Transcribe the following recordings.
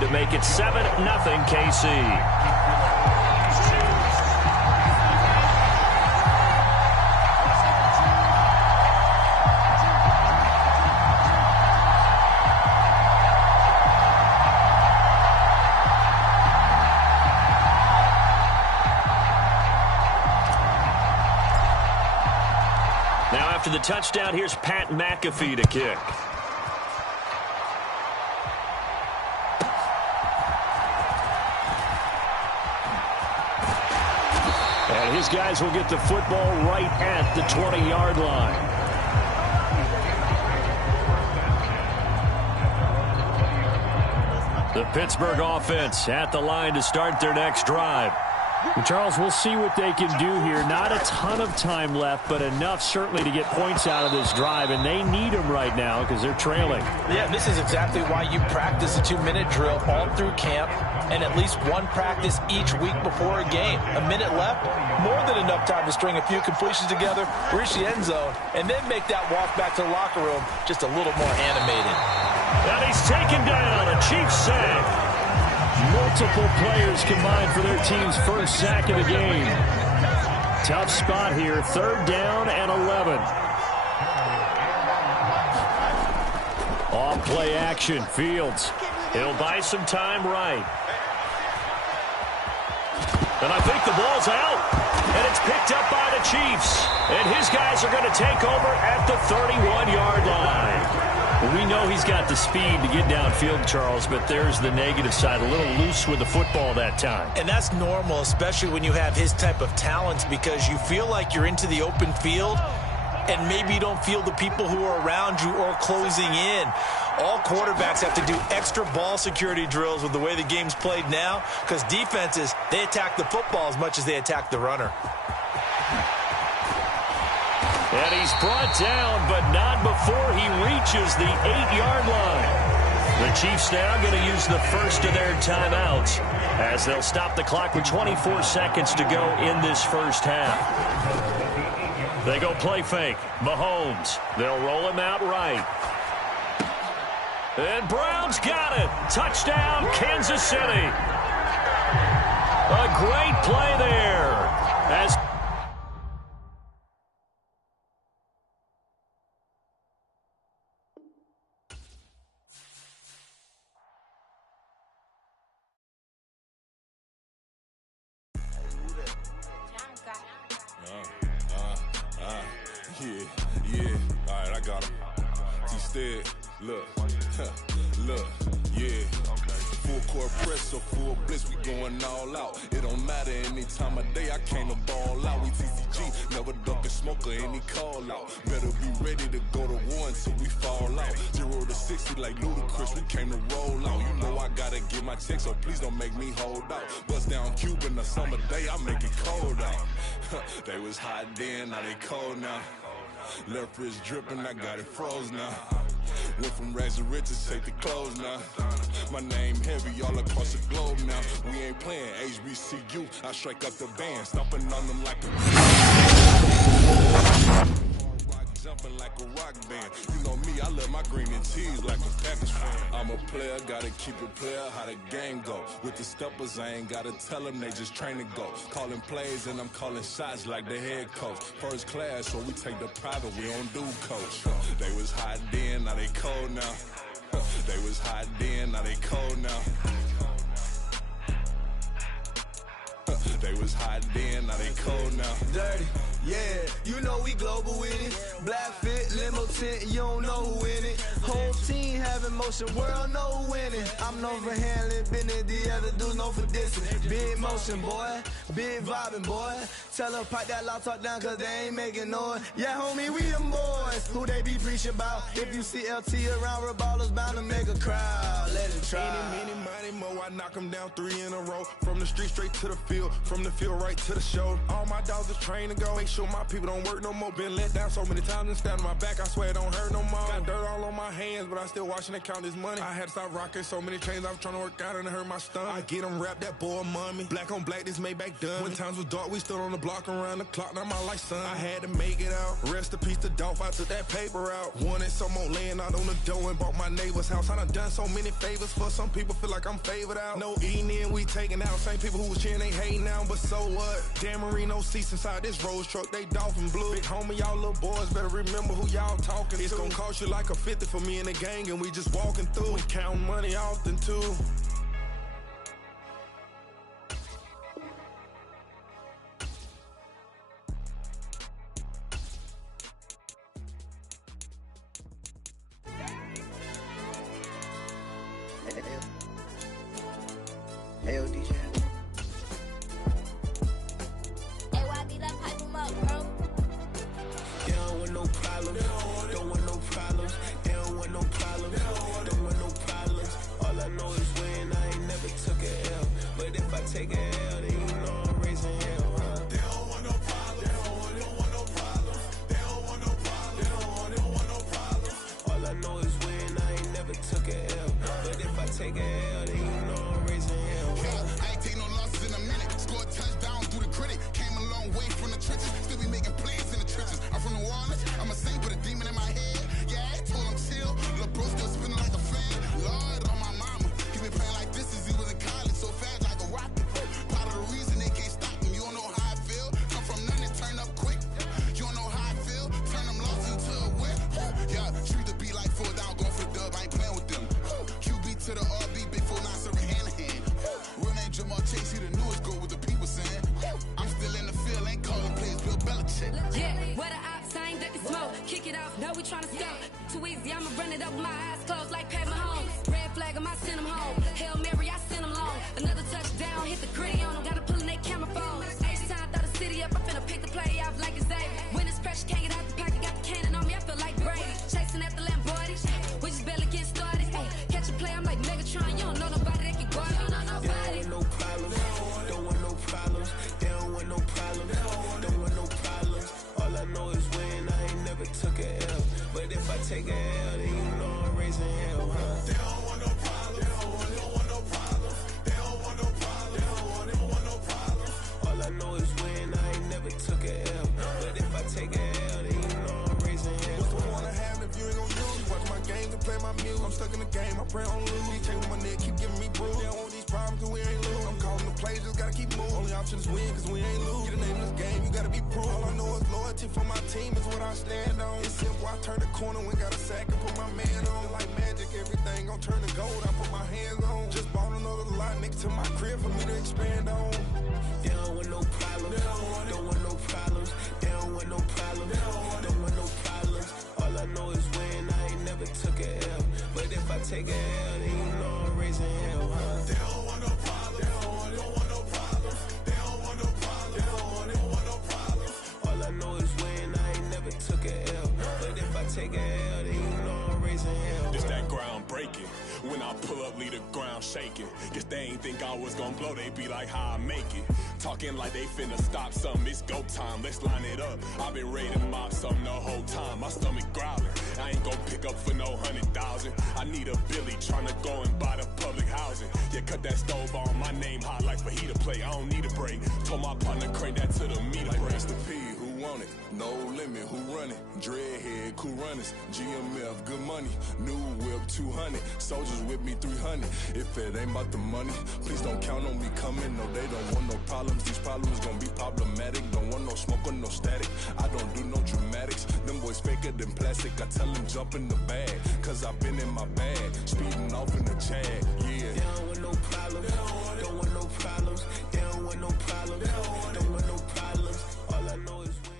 to make it 7-0 KC. After the touchdown, here's Pat McAfee to kick. And his guys will get the football right at the 20-yard line. The Pittsburgh offense at the line to start their next drive. And Charles, we'll see what they can do here. Not a ton of time left, but enough certainly to get points out of this drive, and they need them right now because they're trailing. Yeah, this is exactly why you practice a 2-minute drill all through camp and at least one practice each week before a game. A minute left, more than enough time to string a few completions together, reach the end zone, and then make that walk back to the locker room just a little more animated. And he's taken down, a Chiefs sack. Multiple players combined for their team's first sack of the game. Tough spot here, 3rd down and 11. Off play action, Fields. He'll buy some time right. And I think the ball's out. And it's picked up by the Chiefs. And his guys are going to take over at the 31-yard line. Well, we know he's got the speed to get downfield, Charles, but there's the negative side. A little loose with the football that time. And that's normal, especially when you have his type of talents, because you feel like you're into the open field and maybe you don't feel the people who are around you or closing in. All quarterbacks have to do extra ball security drills with the way the game's played now, because defenses, they attack the football as much as they attack the runner. And he's brought down, but not before he reaches the 8-yard line. The Chiefs now going to use the first of their timeouts as they'll stop the clock with 24 seconds to go in this first half. They go play fake. Mahomes. They'll roll him out right. And Brown's got it. Touchdown, Kansas City. A great play there. As Yeah, all right, I got him. T-Stead, look, yeah. Full court press, so full blitz, we going all out. It don't matter any time of day, I came to ball out. We TCG, never duck a smoker, any call out. Better be ready to go to war until we fall out. 0 to 60 like Ludacris, we came to roll out. You know I gotta get my check, so please don't make me hold out. Bust down Cuban a summer day, I make it cold out. They was hot then, now they cold now. Left wrist dripping, I got it froze now. Went from rags to riches, take the clothes now. My name heavy all across the globe now. We ain't playing HBCU, I strike up the band, stomping on them like a jumping like a rock band. You know me, I love my green and tees like a Packers fan. I'm a player, gotta keep it player, how the game go. With the steppers, I ain't gotta tell them, they just train to go. Calling plays and I'm calling shots like the head coach. First class, so we take the private, we don't do coach. They was hot then, now they cold now. They was hot then, now they cold now. They was hot then, now they cold now. Dirty, yeah, you know we global with it. Black fit, limo tint, you don't know who in it. Whole team having motion, world know who winning. I'm known for handling business, the other dudes known for dissing. Big motion, boy, big vibing, boy. Tell her pipe that loud talk down, cause they ain't making noise. Yeah, homie, we them boys, who they be preaching about. If you see LT around, ballers bound to make a crowd. Let it try. Many, money, mo, I knock them down 3 in a row. From the street straight to the field, from the field right to the show. All my dogs are trained to go. Make sure my people don't work no more. Been let down so many times and stand on my back. I swear it don't hurt no more. Got dirt all on my hands, but I still watching and count this money. I had to stop rocking so many chains. I was trying to work out and it hurt my stomach. I get them wrapped, that boy mommy. Black on black, this Maybach done. When times was dark, we stood on the block around the clock. Now my life, son. I had to make it out. Rest in peace to Dolph. I took that paper out. Wanted some more laying out on the dough and bought my neighbor's house. I done so many favors for some people. Feel like I'm favored out. No eating in, we taking out. Same people who was cheering, they hating now, but so what? Dan Marino seats inside this Rolls truck, they dolphin blue. Big homie, y'all little boys better remember who y'all talking to. It's gonna cost you like a 50 for me and the gang, and we just walking through. We counting money often too. Hey, DJ. Hey, YB, that pipe him up, bro. They don't want no problems. Don't want no problems. They don't want no problems. Don't want no problems. All I know is win. I ain't never took a L. But if I take a L, then you know I'm raising hell, huh? They don't want no problems. They don't want no problems. They don't want no problems. They don't want no problems. All I know is win. I ain't never took a L. But if I take a L, then you know I'm raising hell. I ain't take no losses in a minute. Scored touchdown through the critic. Came a long way from the trenches. Still be making plays in the trenches. I'm from New Orleans. I'm a saint with a demon in my head. Yeah, I told him chill. Lil' bro still spinning like a fan. Lord on my mama. He been playing like this since he was in college. So fast like a rocket. Part of the reason they can't stop him. You don't know how I feel. Come from nothing and turn up quick. You don't know how I feel. Turn them losses into a win. Yeah, treat the beat like 4 down. Going for the dub. I ain't playing with them. QB to the RB. Big 4 9 serving hand in hand. Real name Jamal Chase, he the newest goal with the people saying. I'm still in the field, ain't calling plays, Bill Belichick. Yeah, where the ops, I ain't ducking smoke. Kick it off, no, we tryna score. Too easy, I'ma run it up with my eyes closed like Pat Mahomes. Red flag, I send him home. Hail Mary, I send him long. Another touchdown, hit the gritty on him. Gotta pull in that camera phone. H-time, throw the city up, I'm finna pick the play off like it's Xavier. When it's pressure, can't get out the pocket, got the cannon on me, I feel like Brady. Chasing at the Lamborghini, we just barely get started. Ay, catch a play, I'm like Megatron, you don't know nobody that can guard you, don't know nobody. No problems. Don't want no problems. They don't want no problems. Don't want no problems. All I know is win. I ain't never took a L. But if I take a L, then you know I'm raising hell, huh? They don't want no problems. They don't want no problems. They don't want no problems. They don't want no problems. All I know is win. I ain't never took a L. But if I take a L, then you know I'm raising hell. What's the point of having if you ain't gon' use? Watch my games and play my music. I'm stuck in the game. I pray on lose. He changing my neck, keep giving me bruise. They don't want these problems 'cause we ain't lose. I'm calling the plays, just gotta keep moving. Only option is win 'cause we ain't lose. Get a name in this game, you gotta be proof. All I know is loyalty for my team is what I stand on. It's simple, I turn the corner when got a sack and put my man on. Like magic, everything gon' turn to gold. I put my hands on. Just bought another lot next to my crib for me to expand on. They don't want no problems. Don't want no problems. They don't want no problems. Don't want no problems. All I know is win. I ain't never took a L. But if I take a L, then you know I'm raising hell, huh? They don't want no problems. They don't want no problems. They don't want no problems. They don't want no problems. All I know is win. I ain't never took a L. But if I take a L, then you know I'm raising hell. It's that ground breaking. When I pull up, leave the ground shaking. Guess they ain't think I was gonna blow, they be like, how I make it. Talking like they finna stop something, it's go time, let's line it up. I've been ready to mob something the whole time, my stomach growling. I ain't gon' pick up for no 100,000. I need a Billy tryna go and buy the public housing. Yeah, cut that stove on, my name hot like fajita play. I don't need a break. Told my partner crank that to the meter break. Mr. P, who want it? No limit, who run it? Dreadhead, cool runners. GMF, good money. New whip, 200. Soldiers with me, 300. If it ain't about the money, please don't count on me coming. No, they don't want no problems. These problems gon' be problematic. Don't want no smoke or no static. I don't do no dramatics. Them boys faker than plastic. I tell them jump in the bag, 'cause I've been in my bag. Speeding off in the Jag, yeah. They don't want no problems. Don't want no problems. They don't want no problems. Don't want no problems. All I know is win.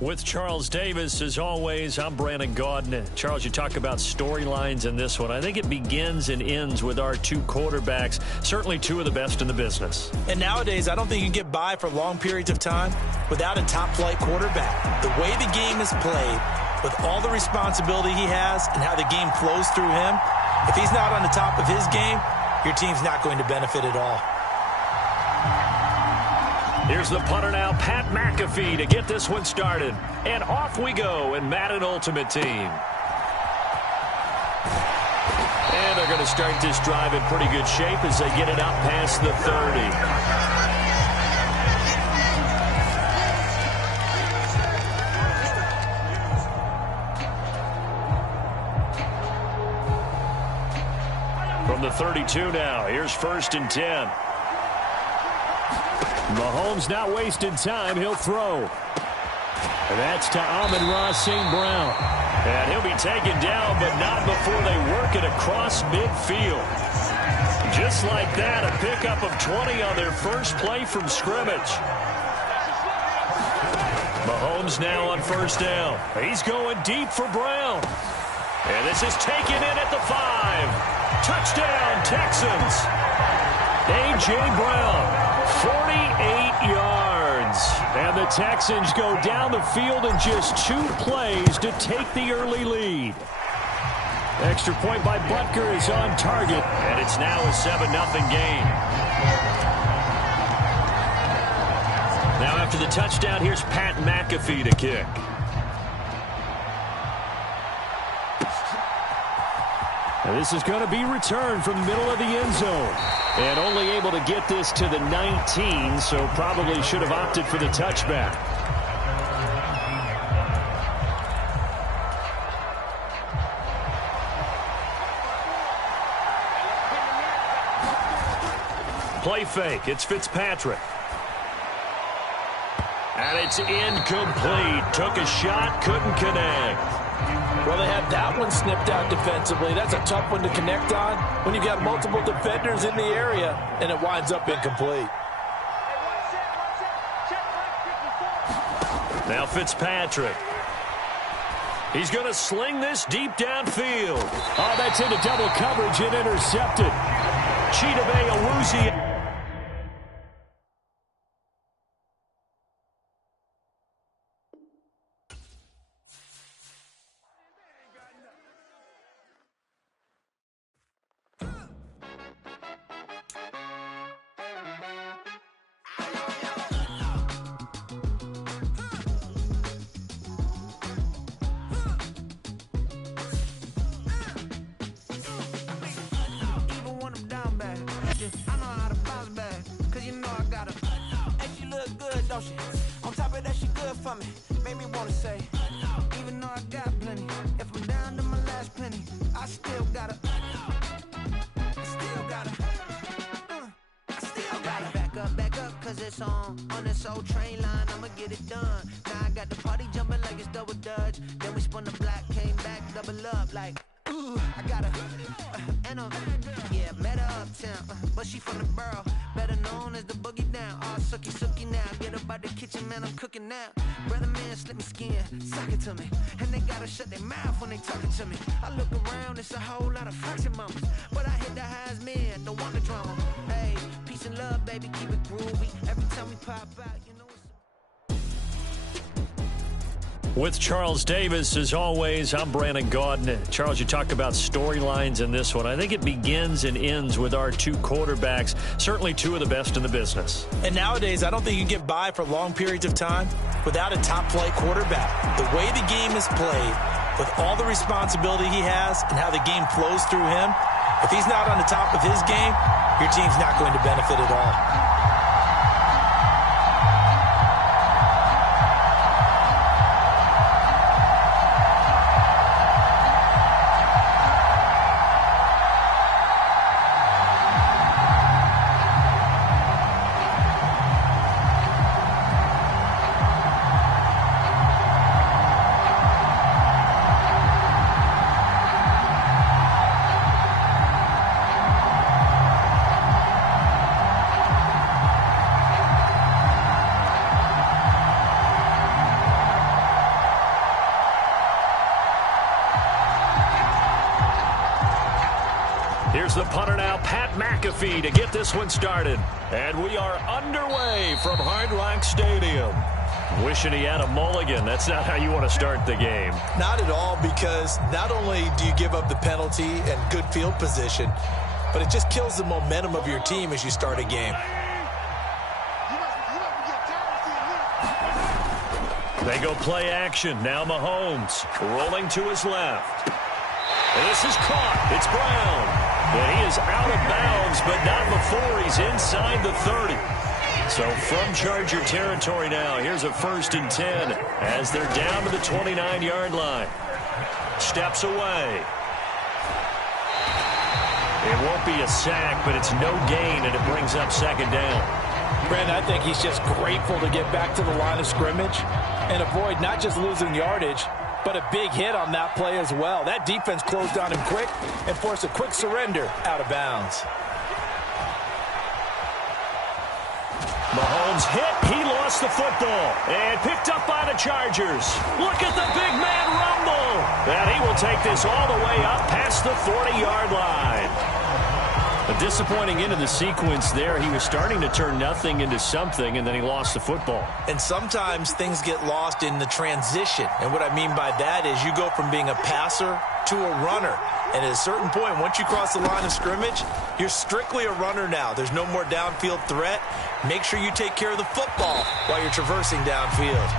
With Charles Davis, as always, I'm Brandon Gaudin. Charles, you talk about storylines in this one. I think it begins and ends with our two quarterbacks, certainly two of the best in the business. And nowadays, I don't think you can get by for long periods of time without a top-flight quarterback. The way the game is played, with all the responsibility he has and how the game flows through him, if he's not on the top of his game, your team's not going to benefit at all. Here's the punter now, Pat McAfee, to get this one started. And off we go in Madden Ultimate Team. And they're going to start this drive in pretty good shape as they get it up past the 30. From the 32 now, here's 1st and 10. Mahomes not wasting time. He'll throw. And that's to Amon-Ra St. Brown. And he'll be taken down, but not before they work it across midfield. Just like that, a pickup of 20 on their first play from scrimmage. Mahomes now on 1st down. He's going deep for Brown. And this is taken in at the 5. Touchdown, Texans. A.J. Brown. 48 yards. And the Texans go down the field in just 2 plays to take the early lead. Extra point by Butker is on target. And it's now a 7-0 game. Now after the touchdown, here's Pat McAfee to kick. And this is going to be returned from the middle of the end zone. And only able to get this to the 19, so probably should have opted for the touchback. Play fake. It's Fitzpatrick. And it's incomplete. Took a shot, couldn't connect. Well, they had that one snipped out defensively. That's a tough one to connect on when you've got multiple defenders in the area, and it winds up incomplete. Now Fitzpatrick. He's going to sling this deep downfield. Oh, that's into double coverage and intercepted. Chidobe Awuzie. On top of that, she good for me. Made me wanna say, even though I got plenty, if I'm down to my last penny, I still gotta back up, cause it's on this old train line, I'ma get it done. Now I got the party jumping like it's double dutch. Then we spun the block, came back, double up like, ooh, I got her, and yeah, met her uptown, but she from the borough, better known as the boogie down. All sookie now, get up out the kitchen, man, I'm cooking now. Brother man, slip me skin, suck it to me, and they gotta shut their mouth when they talking to me. I look around, it's a whole lot of fraction mamas, but I hit the highs, man, don't want the drama. Hey, peace and love, baby, keep it groovy. Every time we pop out, you know it's... With Charles Davis, as always, I'm Brandon Gaudin. Charles, you talk about storylines in this one. I think it begins and ends with our 2 quarterbacks, certainly 2 of the best in the business. And nowadays, I don't think you can get by for long periods of time without a top-flight quarterback. The way the game is played, with all the responsibility he has and how the game flows through him, if he's not on the top of his game, your team's not going to benefit at all. Here's the punter now, Pat McAfee, to get this one started. And we are underway from Hard Rock Stadium. Wishing he had a mulligan. That's not how you want to start the game. Not at all, because not only do you give up the penalty and good field position, but it just kills the momentum of your team as you start a game. They go play action. Now Mahomes rolling to his left. And this is caught. It's Brown. And he is out of bounds, but not before he's inside the 30. So from Charger territory now, here's a 1st and 10 as they're down to the 29-yard line. Steps away. It won't be a sack, but it's no gain, and it brings up second down. Brandon, I think he's just grateful to get back to the line of scrimmage and avoid not just losing yardage, but a big hit on that play as well. That defense closed on him quick and forced a quick surrender out of bounds. Mahomes hit. He lost the football and picked up by the Chargers. Look at the big man rumble. And he will take this all the way up past the 40-yard line. A disappointing end of the sequence there. He was starting to turn nothing into something, and then he lost the football. And sometimes things get lost in the transition. And what I mean by that is you go from being a passer to a runner. And at a certain point, once you cross the line of scrimmage, you're strictly a runner now. There's no more downfield threat. Make sure you take care of the football while you're traversing downfield.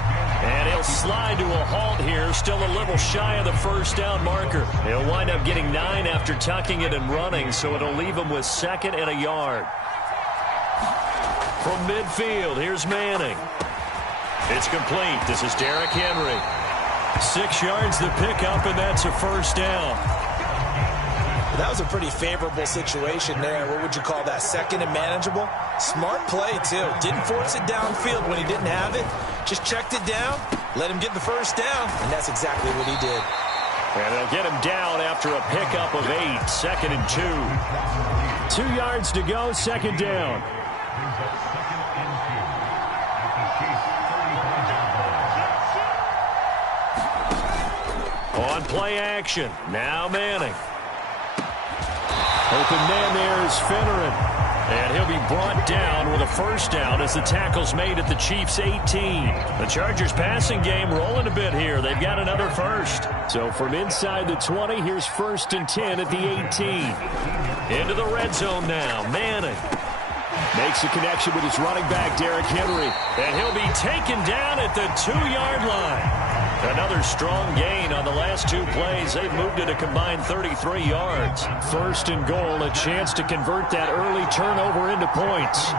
And he'll slide to a halt here, still a little shy of the first down marker. He'll wind up getting 9 after tucking it and running, so it'll leave him with 2nd and a yard. From midfield, here's Manning. It's complete. This is Derrick Henry. 6 yards the pickup, and that's a first down. That was a pretty favorable situation there. What would you call that? 2nd and manageable? Smart play, too. Didn't force it downfield when he didn't have it. Just checked it down, let him get the first down, and that's exactly what he did. And they'll get him down after a pickup of 8, 2nd and 2. 2 yards to go, 2nd down. On play action, now Manning. Open man there is Finneran. And he'll be brought down with a first down as the tackle's made at the Chiefs' 18. The Chargers passing game rolling a bit here. They've got another first. So from inside the 20, here's 1st and 10 at the 18. Into the red zone now. Manning makes a connection with his running back, Derrick Henry. And he'll be taken down at the 2-yard line. Another strong gain on the last 2 plays. They've moved it a combined 33 yards. 1st and goal, a chance to convert that early turnover into points.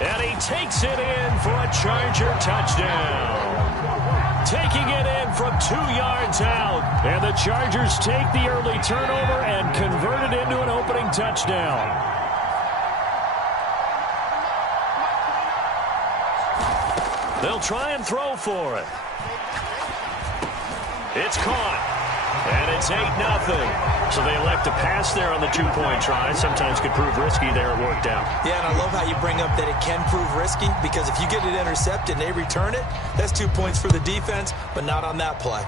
And he takes it in for a Charger touchdown. Taking it in from 2 yards out. And the Chargers take the early turnover and convert it into an opening touchdown. They'll try and throw for it. It's caught. And it's 8-0. So they elect to pass there on the 2-point try. Sometimes could prove risky there. It worked out. Yeah, and I love how you bring up that it can prove risky, because if you get it intercepted and they return it, that's 2 points for the defense, but not on that play.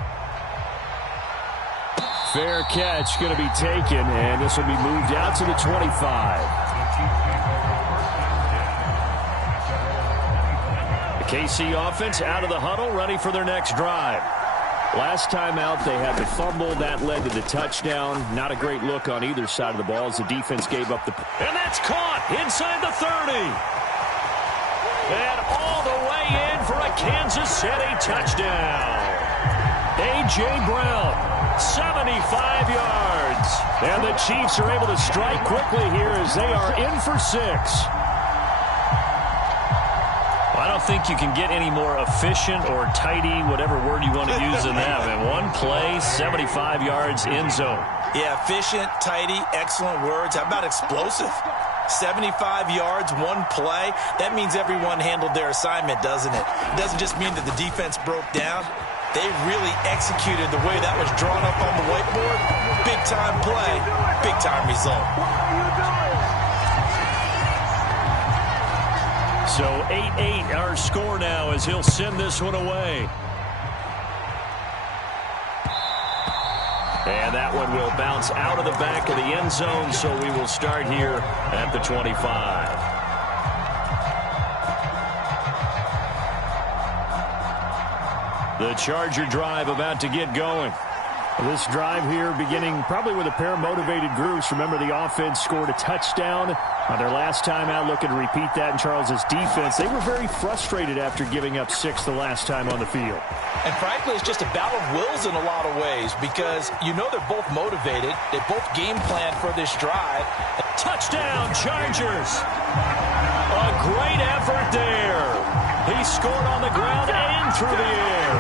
Fair catch going to be taken, and this will be moved out to the 25. KC offense out of the huddle, ready for their next drive. Last time out, they had the fumble. That led to the touchdown. Not a great look on either side of the ball as the defense gave up the... And that's caught inside the 30. And all the way in for a Kansas City touchdown. A.J. Brown, 75 yards. And the Chiefs are able to strike quickly here as they are in for 6. I don't think you can get any more efficient or tidy, whatever word you want to use in that. And 1 play, 75 yards, end zone. Yeah, efficient, tidy, excellent words. How about explosive? 75 yards, 1 play. That means everyone handled their assignment, doesn't it? It doesn't just mean that the defense broke down. They really executed the way that was drawn up on the whiteboard. Big-time play, big-time result. So 8-8 our score now as he'll send this one away. And that one will bounce out of the back of the end zone, so we will start here at the 25. The Charger drive about to get going. This drive here beginning probably with a pair of motivated groups. Remember, the offense scored a touchdown on their last time out, looking to repeat that in Charles's defense. They were very frustrated after giving up 6 the last time on the field. And frankly, it's just a battle of wills in a lot of ways, because you know they're both motivated. They both game plan for this drive. Touchdown, Chargers. A great effort there. He scored on the ground and through the air.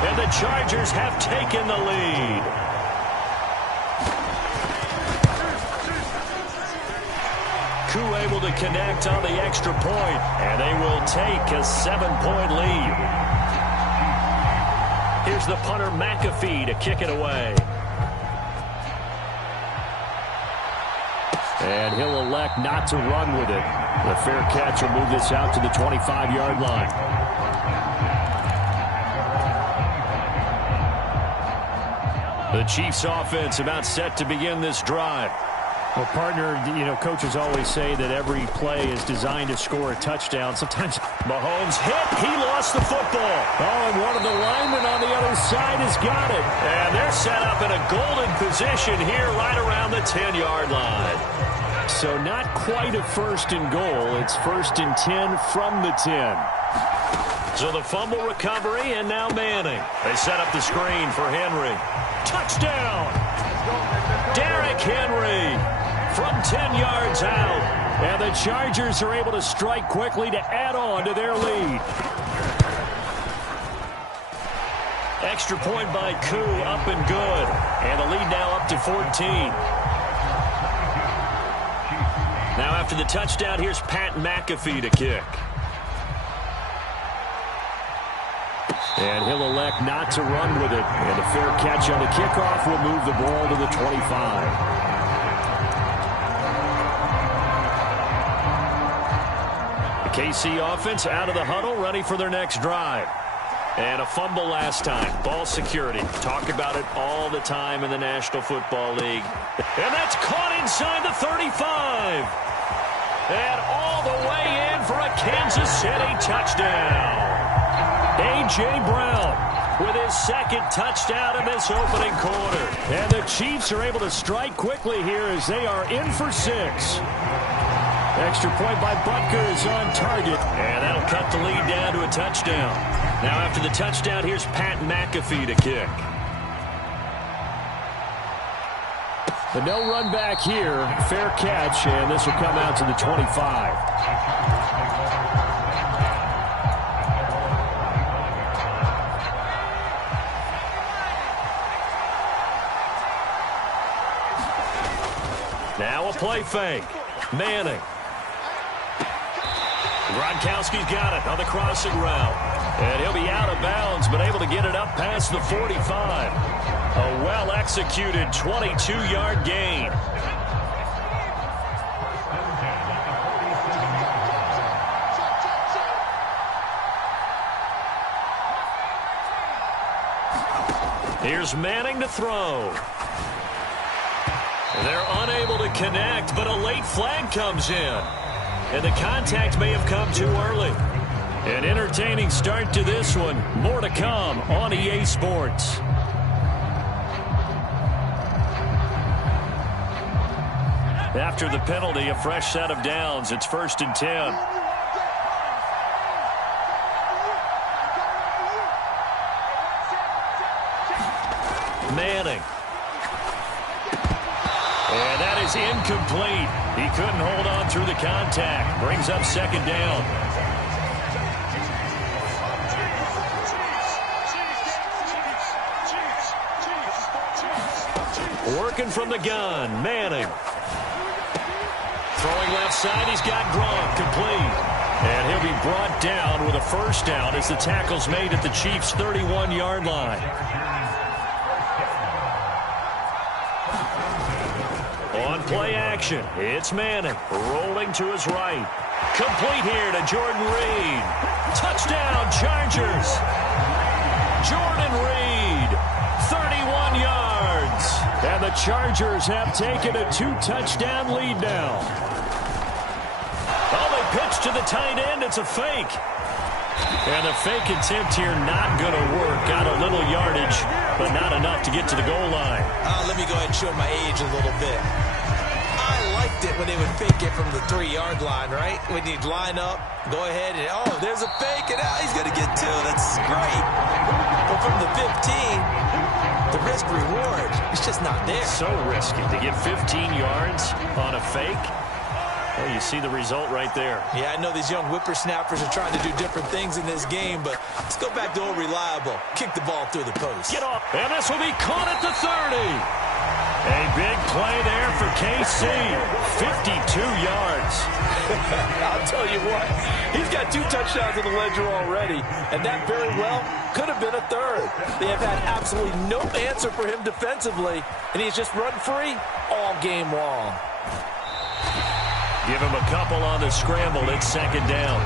And the Chargers have taken the lead. to connect on the extra point, and they will take a 7-point lead. Here's the punter, McAfee, to kick it away. And he'll elect not to run with it. The fair catch will move this out to the 25-yard line. The Chiefs offense about set to begin this drive. Well, partner, coaches always say that every play is designed to score a touchdown. Sometimes Mahomes hit. He lost the football. Oh, and one of the linemen on the other side has got it. And they're set up in a golden position here right around the 10-yard line. So not quite a first and goal. It's 1st and 10 from the 10. So the fumble recovery, and now Manning. They set up the screen for Henry. Touchdown! Derrick Henry from 10 yards out. And the Chargers are able to strike quickly to add on to their lead. Extra point by Koo, up and good. And the lead now up to 14. Now after the touchdown, here's Pat McAfee to kick. And he'll elect not to run with it. And a fair catch on the kickoff will move the ball to the 25. The KC offense out of the huddle, ready for their next drive. And a fumble last time. Ball security. Talk about it all the time in the National Football League. And that's caught inside the 35. And all the way in for a Kansas City touchdown. A.J. Brown with his second touchdown in this opening quarter. And the Chiefs are able to strike quickly here as they are in for 6. Extra point by Butker is on target. And that'll cut the lead down to a touchdown. Now after the touchdown, here's Pat McAfee to kick. The no run back here. Fair catch, and this will come out to the 25. Now a play fake. Manning. Gronkowski's got it on the crossing route. And he'll be out of bounds, but able to get it up past the 45. A well-executed 22-yard gain. Here's Manning to throw. They're unable to connect, but a late flag comes in. And the contact may have come too early. An entertaining start to this one. More to come on EA Sports. After the penalty, a fresh set of downs. It's 1st and 10. Manning. And that is incomplete. He couldn't hold on through the contact. Brings up 2nd down. Working from the gun, Manning. Throwing left side, he's got Gronk, complete. And he'll be brought down with a 1st down as the tackle's made at the Chiefs' 31-yard line. On play action, it's Manning, rolling to his right. Complete here to Jordan Reed. Touchdown, Chargers. Jordan Reed, 31 yards. And the Chargers have taken a 2-touchdown lead now. Oh, they pitch to the tight end. It's a fake. And the fake attempt here not going to work. Got a little yardage, but not enough to get to the goal line. Let me go ahead and show my age a little bit. I liked it when they would fake it from the 3-yard line, right? When you'd line up, go ahead, and oh, there's a fake, and now he's going to get 2. That's great. But from the 15, the risk-reward, it's just not there. So risky to get 15 yards on a fake. Well, you see the result right there. Yeah, I know these young whippersnappers are trying to do different things in this game, but let's go back to old reliable. Kick the ball through the post. Get off, and this will be caught at the 30. A Big play there for KC. 52 yards. I'll tell you what, he's got 2 touchdowns in the ledger already, and that very well could have been a third. They have had absolutely no answer for him defensively, and he's just run free all game long. Give him a couple on the scramble. It's second down.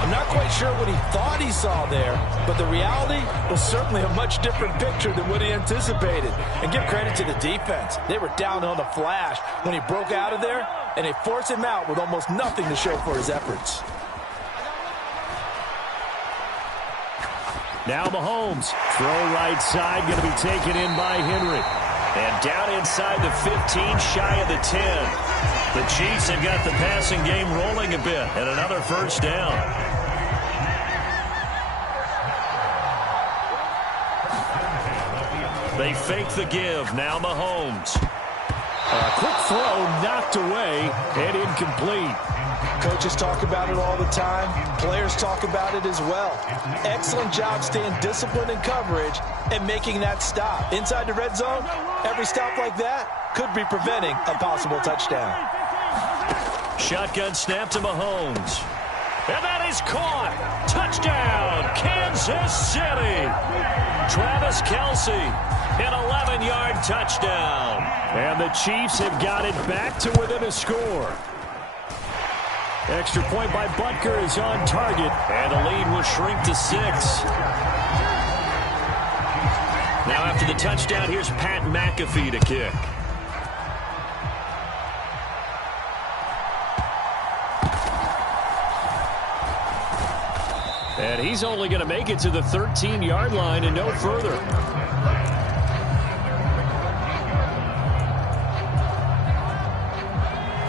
I'm not quite sure what he thought he saw there, but the reality was certainly a much different picture than what he anticipated. And give credit to the defense. They were down on the flash when he broke out of there, and they forced him out with almost nothing to show for his efforts. Now Mahomes. Throw right side, going to be taken in by Henry. And down inside the 15, shy of the 10. The Chiefs have got the passing game rolling a bit, and another first down. They fake the give. Now Mahomes. A quick throw knocked away and incomplete. Coaches talk about it all the time. Players talk about it as well. Excellent job staying disciplined in coverage and making that stop. Inside the red zone, every stop like that could be preventing a possible touchdown. Shotgun snap to Mahomes. And that is caught. Touchdown, Kansas City. Travis Kelce, an 11-yard touchdown. And the Chiefs have got it back to within a score. Extra point by Butker is on target. And the lead will shrink to 6. Now after the touchdown, here's Pat McAfee to kick. And he's only going to make it to the 13-yard line and no further.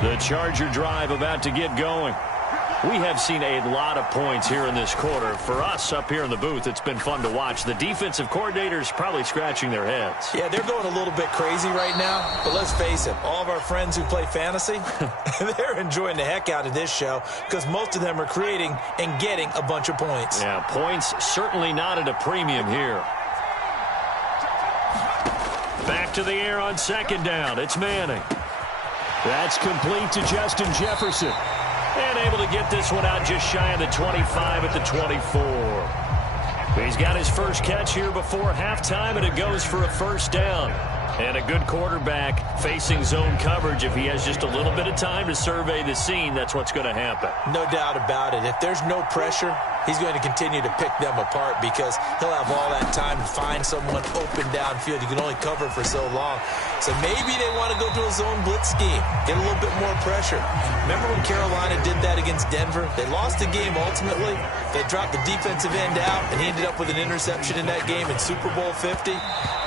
The Charger drive about to get going. We have seen a lot of points here in this quarter. For us up here in the booth, it's been fun to watch. The defensive coordinators probably scratching their heads. Yeah, they're going a little bit crazy right now. But let's face it, all of our friends who play fantasy, they're enjoying the heck out of this show because most of them are creating and getting a bunch of points. Yeah, points certainly not at a premium here. Back to the air on second down. It's Manning. That's complete to Justin Jefferson. And able to get this one out just shy of the 25 at the 24. He's got his first catch here before halftime, and it goes for a first down. And a good quarterback facing zone coverage. If he has just a little bit of time to survey the scene, that's what's going to happen. No doubt about it. If there's no pressure, he's going to continue to pick them apart because he'll have all that time to find someone open downfield. You can only cover for so long. So maybe they want to go to a zone blitz scheme, get a little bit more pressure. Remember when Carolina did that against Denver? They lost the game ultimately. They dropped the defensive end out, and he ended up with an interception in that game in Super Bowl 50.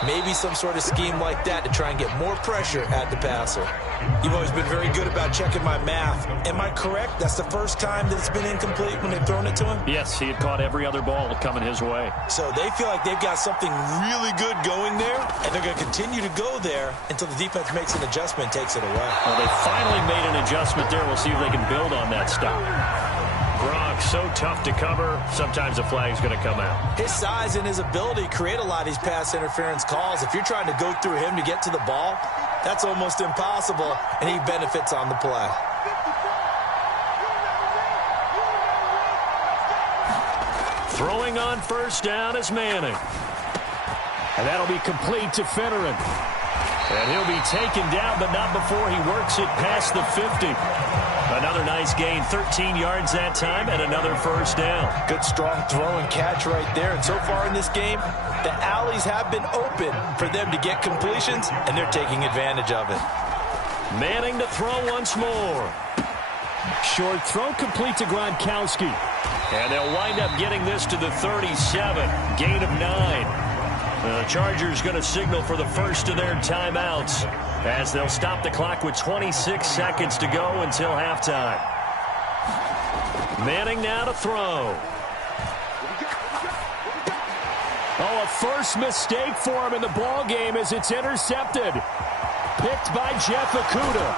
Maybe some sort of scheme like that to try and get more pressure at the passer. You've always been very good about checking my math. Am I correct? That's the first time that it's been incomplete when they've thrown it to him? Yes, he had caught every other ball coming his way. So they feel like they've got something really good going there, and they're going to continue to go there until the defense makes an adjustment and takes it away. Well, they finally made an adjustment there. We'll see if they can build on that stop. Gronk, so tough to cover. Sometimes a flag's going to come out. His size and his ability create a lot of these pass interference calls. If you're trying to go through him to get to the ball, that's almost impossible, and he benefits on the play. Throwing on first down is Manning. And that'll be complete to Finneran. And he'll be taken down, but not before he works it past the 50. Another nice gain, 13 yards that time, and another first down. Good strong throw and catch right there. And so far in this game, the alleys have been open for them to get completions, and they're taking advantage of it. Manning to throw once more. Short throw complete to Gronkowski. And they'll wind up getting this to the 37. Gain of 9. The Chargers going to signal for the first of their timeouts as they'll stop the clock with 26 seconds to go until halftime. Manning now to throw. Oh, a first mistake for him in the ball game as it's intercepted. Picked by Jeff Okudah.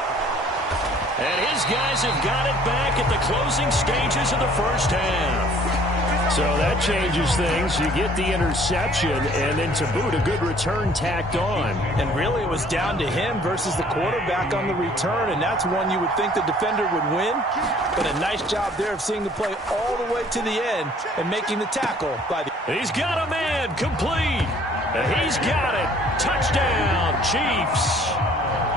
And his guys have got it back at the closing stages of the first half. So that changes things. You get the interception, and then to boot, a good return tacked on. And really, it was down to him versus the quarterback on the return, and that's one you would think the defender would win. But a nice job there of seeing the play all the way to the end and making the tackle by the... He's got a man, complete. And he's got it. Touchdown, Chiefs.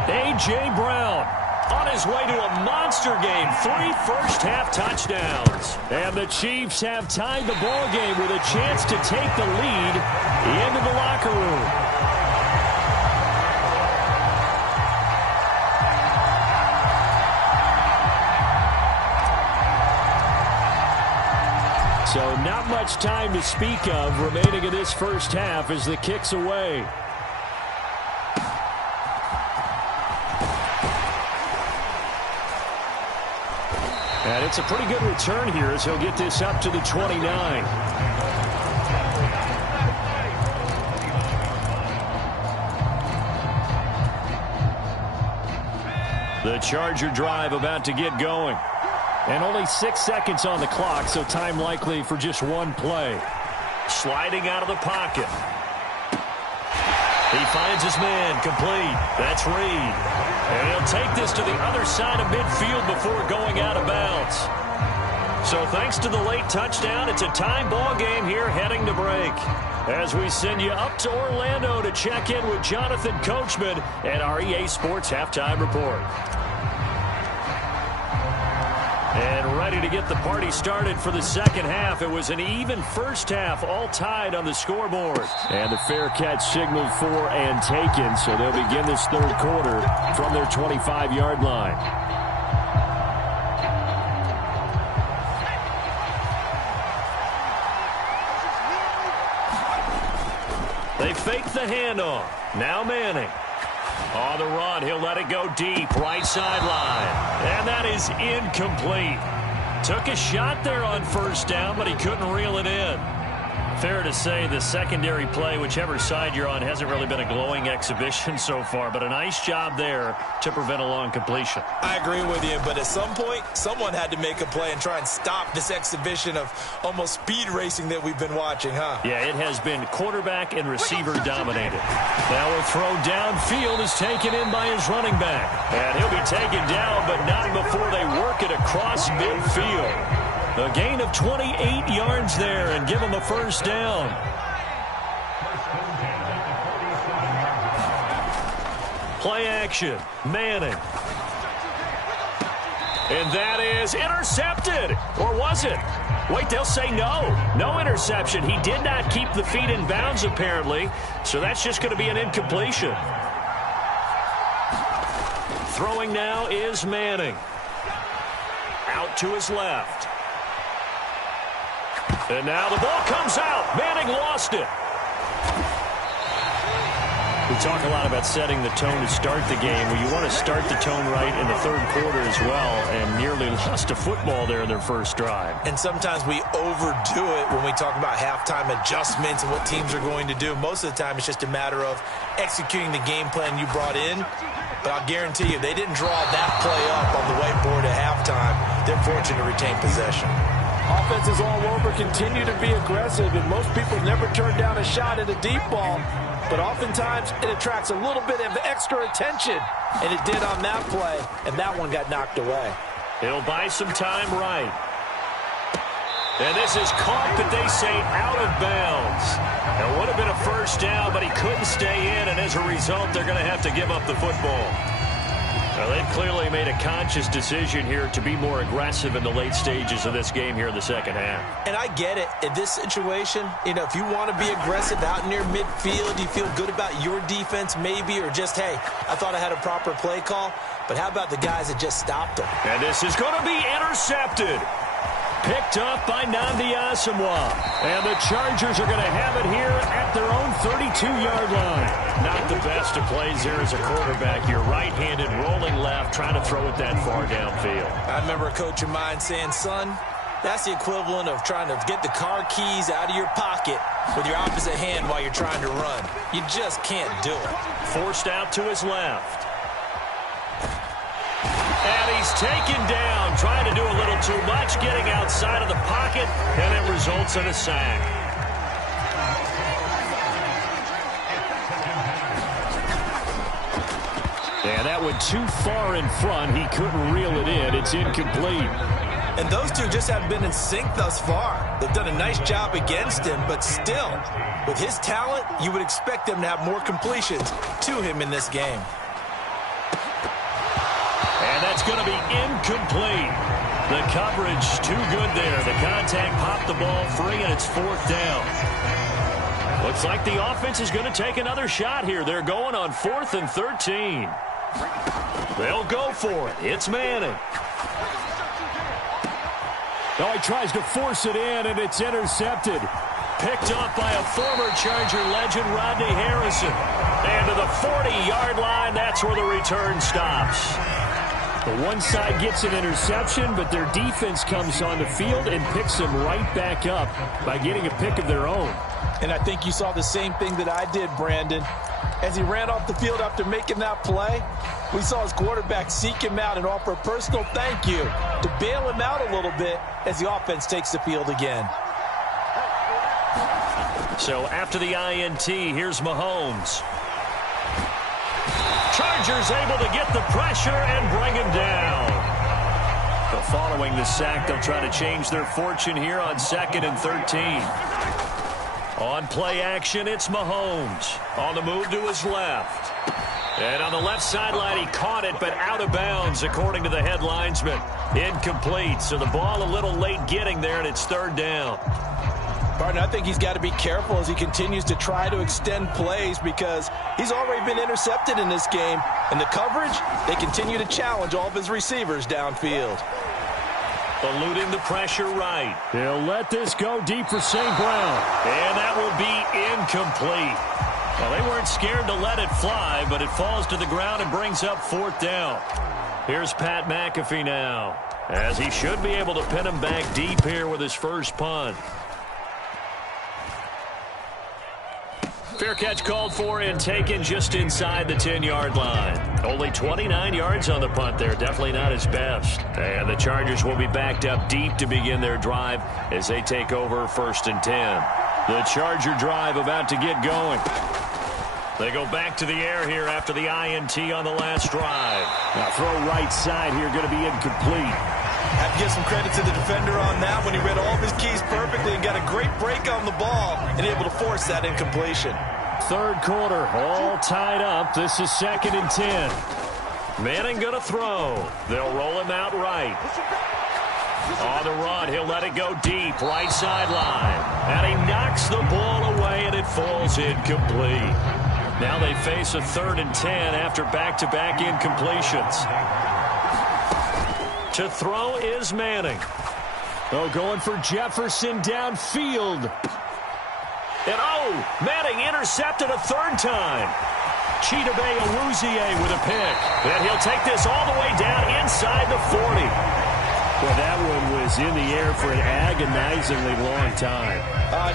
A.J. Brown on his way to a monster game. 3 first-half touchdowns. And the Chiefs have tied the ball game with a chance to take the lead into the locker room. So not much time to speak of remaining in this first half as the kick's away. And it's a pretty good return here as he'll get this up to the 29. The Charger drive about to get going. And only 6 seconds on the clock, so time likely for just one play. Sliding out of the pocket. He finds his man, complete. That's Reed. And he'll take this to the other side of midfield before going out of bounds. So thanks to the late touchdown, it's a tie ball game here heading to break. As we send you up to Orlando to check in with Jonathan Coachman and our EA Sports Halftime Report. And ready to get the party started for the second half. It was an even first half, all tied on the scoreboard. And the fair catch signaled for and taken, so they'll begin this third quarter from their 25-yard line. They fake the handoff. Now Manning. On the run, he'll let it go deep, right sideline. And that is incomplete. Took a shot there on first down, but he couldn't reel it in. Fair to say the secondary play, whichever side you're on, hasn't really been a glowing exhibition so far, but a nice job there to prevent a long completion. I agree with you, but at some point, someone had to make a play and try and stop this exhibition of almost speed racing that we've been watching, huh? Yeah, it has been quarterback and receiver dominated. Now a throw downfield is taken in by his running back. And he'll be taken down, but not before they work it across midfield. A gain of 28 yards there and give him a first down. Play action. Manning. And that is intercepted. Or was it? Wait, they'll say no. No interception. He did not keep the feet in bounds, apparently. So that's just going to be an incompletion. Throwing now is Manning. Out to his left. And now the ball comes out. Manning lost it. We talk a lot about setting the tone to start the game. Well, you want to start the tone right in the third quarter as well, and nearly lost a football there in their first drive. And sometimes we overdo it when we talk about halftime adjustments and what teams are going to do. Most of the time, it's just a matter of executing the game plan you brought in. But I'll guarantee you, they didn't draw that play up on the whiteboard at halftime. They're fortunate to retain possession. Offenses all over continue to be aggressive, and most people never turn down a shot at a deep ball. But oftentimes, it attracts a little bit of extra attention. And it did on that play, and that one got knocked away. He'll buy some time right. And this is caught, but they say out of bounds. It would have been a first down, but he couldn't stay in, and as a result, they're going to have to give up the football. Well, they've clearly made a conscious decision here to be more aggressive in the late stages of this game here in the second half. And I get it. In this situation, you know, if you want to be aggressive out near midfield, you feel good about your defense maybe, or just, hey, I thought I had a proper play call. But how about the guys that just stopped them? And this is going to be intercepted. Picked up by Nnamdi Asomugha. And the Chargers are going to have it here at their own 32-yard line. Not the best of plays there as a quarterback. You're right-handed, rolling left, trying to throw it that far downfield. I remember a coach of mine saying, son, that's the equivalent of trying to get the car keys out of your pocket with your opposite hand while you're trying to run. You just can't do it. Forced out to his left. And he's taken down, trying to do a little too much, getting outside of the pocket, and it results in a sack. And that went too far in front. He couldn't reel it in. It's incomplete. And those two just haven't been in sync thus far. They've done a nice job against him, but still, with his talent, you would expect them to have more completions to him in this game. And that's going to be incomplete. The coverage too good there. The contact popped the ball free, and it's 4th down. Looks like the offense is going to take another shot here. They're going on 4th and 13. They'll go for it. It's Manning. Oh, he tries to force it in, and it's intercepted. Picked up by a former Charger legend, Rodney Harrison. And to the 40-yard line, that's where the return stops. The one side gets an interception, but their defense comes on the field and picks them right back up by getting a pick of their own. And I think you saw the same thing that I did, Brandon. As he ran off the field after making that play, we saw his quarterback seek him out and offer a personal thank you to bail him out a little bit as the offense takes the field again. So after the INT, here's Mahomes. Chargers able to get the pressure and bring him down. But following the sack, they'll try to change their fortune here on 2nd and 13. On play action, it's Mahomes. On the move to his left. And on the left sideline, he caught it, but out of bounds, according to the head linesman. Incomplete, so the ball a little late getting there, and it's 3rd down. Partner, I think he's got to be careful as he continues to try to extend plays because he's already been intercepted in this game. And the coverage, they continue to challenge all of his receivers downfield. Eluding the pressure right. They'll let this go deep for St. Brown. And that will be incomplete. Well, they weren't scared to let it fly, but it falls to the ground and brings up 4th down. Here's Pat McAfee now, as he should be able to pin him back deep here with his first punt. Fair catch called for and taken just inside the 10-yard line. Only 29 yards on the punt there. Definitely not his best. And the Chargers will be backed up deep to begin their drive as they take over 1st and 10. The Charger drive about to get going. They go back to the air here after the INT on the last drive. Now throw right side here, going to be incomplete. Have to give some credit to the defender on that when he read all of his keys perfectly and got a great break on the ball and able to force that incompletion. 3rd quarter, all tied up. This is 2nd and 10. Manning going to throw. They'll roll him out right. On the run, he'll let it go deep, right sideline. And he knocks the ball away, and it falls incomplete. Now they face a 3rd and 10 after back-to-back incompletions. To throw is Manning. Oh, going for Jefferson downfield. And Manning intercepted a 3rd time. Chidobe Awuzie with a pick. And he'll take this all the way down inside the 40. Well, that one was in the air for an agonizingly long time.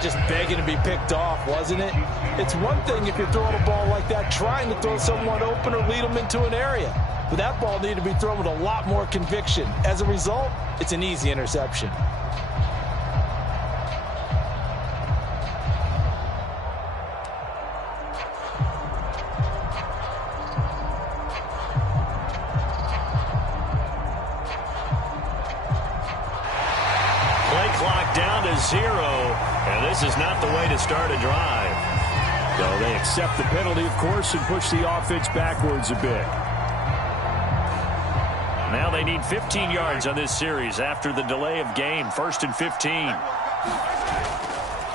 Just begging to be picked off, wasn't it? It's one thing if you're throwing a ball like that, trying to throw someone open or lead them into an area. But that ball needed to be thrown with a lot more conviction. As a result, it's an easy interception. Play clock down to 0, and this is not the way to start a drive. So they accept the penalty, of course, and push the offense backwards a bit. Now they need 15 yards on this series after the delay of game. 1st and 15.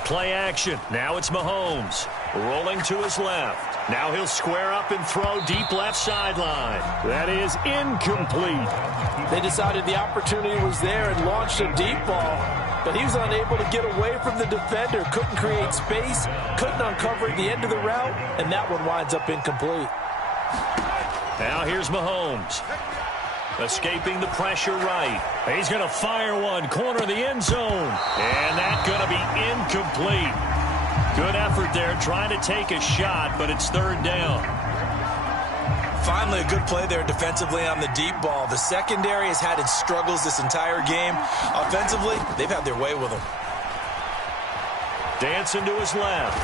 Play action. Now it's Mahomes. Rolling to his left. Now he'll square up and throw deep left sideline. That is incomplete. They decided the opportunity was there and launched a deep ball, but he was unable to get away from the defender. Couldn't create space, couldn't uncover the end of the route, and that one winds up incomplete. Now here's Mahomes. Escaping the pressure right. He's going to fire one. Corner of the end zone. And that's going to be incomplete. Good effort there trying to take a shot, but it's 3rd down. Finally, a good play there defensively on the deep ball. The secondary has had its struggles this entire game. Offensively, they've had their way with them. Dancing to his left.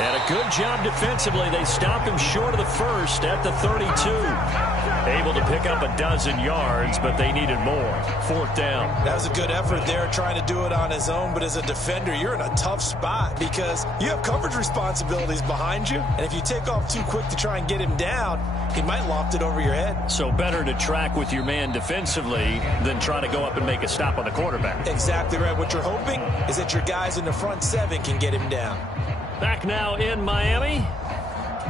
And a good job defensively. They stop him short of the first at the 32. Able to pick up a dozen yards, but they needed more. 4th down. That was a good effort there, trying to do it on his own. But as a defender, you're in a tough spot because you have coverage responsibilities behind you. And if you take off too quick to try and get him down, he might loft it over your head. So better to track with your man defensively than try to go up and make a stop on the quarterback. Exactly right. What you're hoping is that your guys in the front 7 can get him down. Back now in Miami.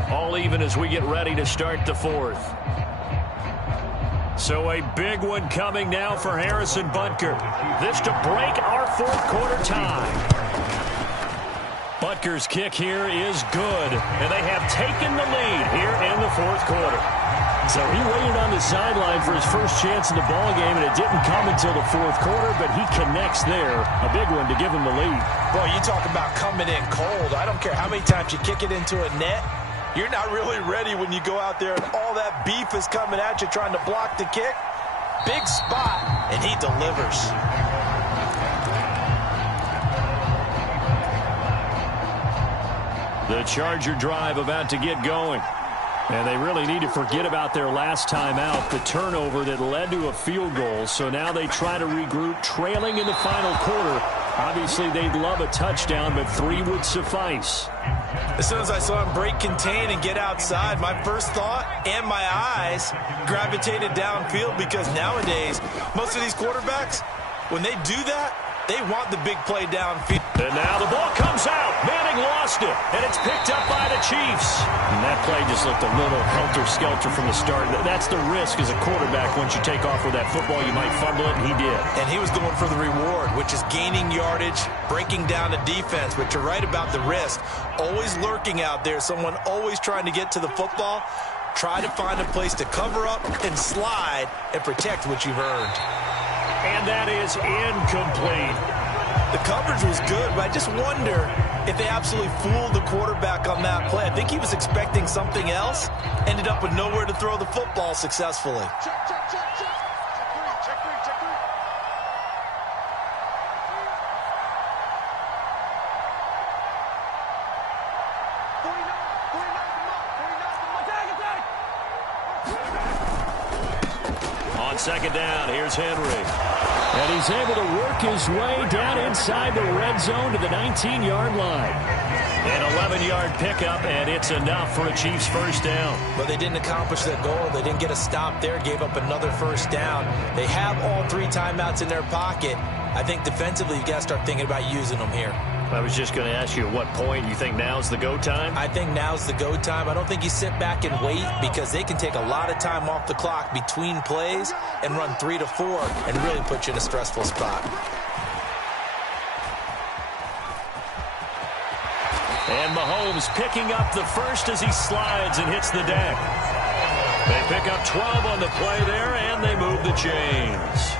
All even as we get ready to start the 4th. So a big one coming now for Harrison Butker. This to break our 4th quarter tie. Butker's kick here is good, and they have taken the lead here in the 4th quarter. So he waited on the sideline for his first chance in the ball game, and it didn't come until the 4th quarter, but he connects there. A big one to give him the lead. Boy, you talk about coming in cold. I don't care how many times you kick it into a net. You're not really ready when you go out there and all that beef is coming at you trying to block the kick. Big spot, and he delivers. The Charger drive about to get going. And they really need to forget about their last time out, the turnover that led to a field goal. So now they try to regroup, trailing in the final quarter. Obviously, they'd love a touchdown, but 3 would suffice. As soon as I saw him break contain and get outside, my first thought and my eyes gravitated downfield because nowadays, most of these quarterbacks, when they do that, they want the big play downfield. And now the ball comes out. Manning lost it, and it's picked up by the Chiefs. And that play just looked a little helter-skelter from the start. That's the risk as a quarterback. Once you take off with that football, you might fumble it, and he did. And he was going for the reward, which is gaining yardage, breaking down the defense. But you're right about the risk. Always lurking out there, someone always trying to get to the football. Try to find a place to cover up and slide and protect what you've earned. And that is incomplete. The coverage was good, but I just wonder if they absolutely fooled the quarterback on that play. I think he was expecting something else, ended up with nowhere to throw the football successfully. On 2nd down, here's Henry. And he's able to work his way down inside the red zone to the 19-yard line. An 11-yard pickup, and it's enough for a Chiefs first down. But they didn't accomplish their goal. They didn't get a stop there, gave up another first down. They have all 3 timeouts in their pocket. I think defensively, you've got to start thinking about using them here. I was just going to ask you at what point you think now's the go time? I think now's the go time. I don't think you sit back and wait because they can take a lot of time off the clock between plays and run 3 to 4 and really put you in a stressful spot. And Mahomes picking up the first as he slides and hits the deck. They pick up 12 on the play there, and they move the chains.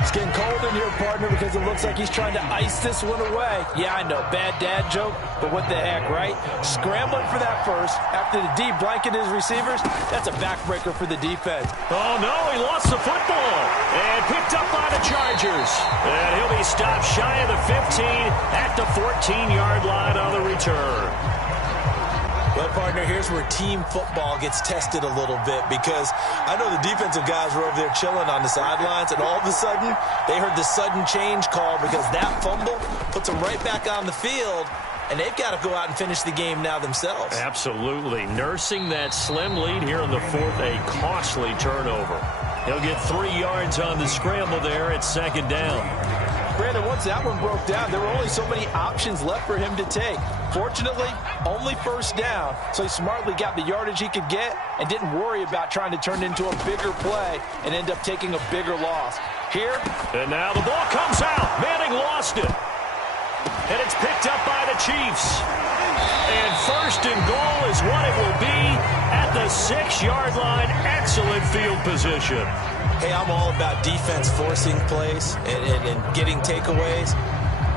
It's getting cold in here, partner, because it looks like he's trying to ice this one away. Yeah, I know, bad dad joke, but what the heck, right? Scrambling for that first after the D blanket his receivers. That's a backbreaker for the defense. Oh, no, he lost the football. And picked up by the Chargers. And he'll be stopped shy of the 15 at the 14-yard line on the return. Well, partner, here's where team football gets tested a little bit because I know the defensive guys were over there chilling on the sidelines, and all of a sudden they heard the sudden change call because that fumble puts them right back on the field, and they've got to go out and finish the game now themselves. Absolutely. Nursing that slim lead here in the 4th, a costly turnover. He'll get 3 yards on the scramble there at 2nd down. Brandon, once that one broke down, there were only so many options left for him to take. Fortunately, only first down, so he smartly got the yardage he could get and didn't worry about trying to turn it into a bigger play and end up taking a bigger loss. Here. And now the ball comes out. Manning lost it. And it's picked up by the Chiefs. And 1st and goal is what it will be at the 6-yard line. Excellent field position. Hey, I'm all about defense forcing plays and getting takeaways.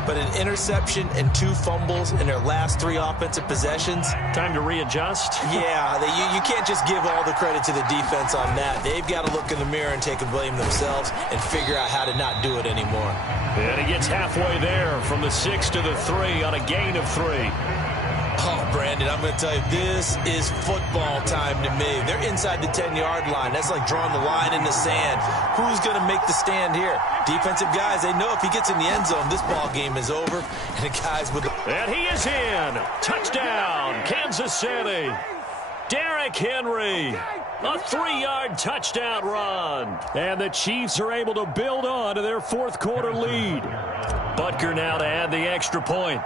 but an interception and 2 fumbles in their last 3 offensive possessions. Time to readjust? Yeah, you can't just give all the credit to the defense on that. They've got to look in the mirror and take a blame themselves and figure out how to not do it anymore. And he gets halfway there from the 6 to the 3 on a gain of 3. Oh, Brandon, I'm going to tell you, this is football time to me. They're inside the 10-yard line. That's like drawing the line in the sand. Who's going to make the stand here? Defensive guys, they know if he gets in the end zone, this ball game is over. And the guys with the... And he is in. Touchdown, Kansas City. Derrick Henry. A 3-yard touchdown run. And the Chiefs are able to build on to their fourth quarter lead. Butker now to add the extra point.